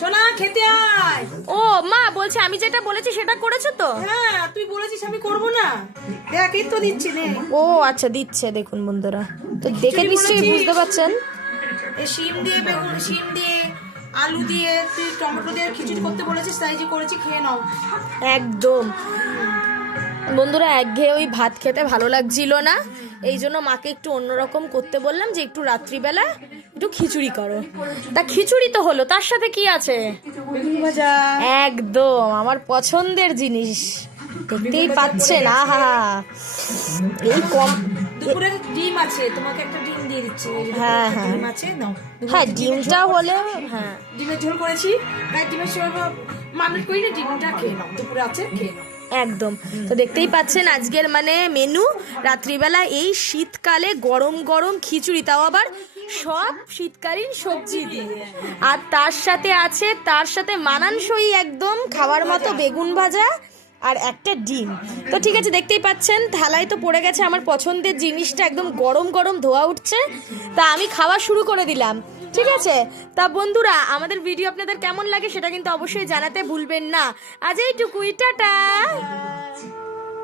সোনা খেতে আয়। ও মা বলছে আমি যেটা বলেছি সেটা করেছো তো? হ্যাঁ তুই বলেছিস আমি করব না, দেখ এই তো দিচ্ছি নে। ও আচ্ছা দিচ্ছে, দেখুন বন্ধুরা, তো দেখে খিচুড়ি নিশ্চয়ই বলেছিস? বুঝতে পারছেন। এই শিম দিয়ে বেগুন, শিম দিয়ে আলু দিয়ে তুই টমেটো দিয়ে খিচুড়ি করতে বলেছিস, তাই যে করেছি, খেয়ে নাও। একদম বন্ধুরা, একঘেয়ে ওই ভাত খেতে ভালো লাগছিল না, এই জন্য মাকে একটু অন্যরকম করতে বললাম যে একটু রাত্রিবেলা একটু খিচুড়ি করো। তা খিচুড়ি তো হলো, তার সাথে কি আছে? বেগুন ভাজা। একদম আমার পছন্দের জিনিস, দেখতেই পাচ্ছেন। আহা এই কম। দুপুরে ডিম আছে, তোমাকে একটা ডিম দিয়ে দিচ্ছি। এই যে দুপুরে হ্যাঁ, একটা হ্যাঁ। ডিম আছে, নাও। হ্যাঁ ডিমের ঝোল ডিমটা করছি হলে না? হ্যাঁ ডিমের ঝোল করেছি, তাই ডিমের ঝোল মানুষ করি না, ডিমটা খেয়ে নাও, দুপুরে আছে খেয়ে নাও। একদম। তো দেখতেই পাচ্ছেন আজকের মানে মেনু রাত্রিবেলা এই শীতকালে গরম গরম খিচুড়ি, তাও আবার সব শীতকালীন সবজি দিয়ে, আর তার সাথে মানানসই একদম খাওয়ার মতো বেগুন ভাজা আর একটা ডিম। তো ঠিক আছে, দেখতেই পাচ্ছেন থালায় তো পড়ে গেছে আমার পছন্দের জিনিসটা, একদম গরম গরম ধোয়া উঠছে, তা আমি খাওয়া শুরু করে দিলাম। ঠিক আছে, তা বন্ধুরা আমাদের ভিডিও আপনাদের কেমন লাগে সেটা কিন্তু অবশ্যই জানাতে ভুলবেন না। আজ এইটুকুই, টাটা।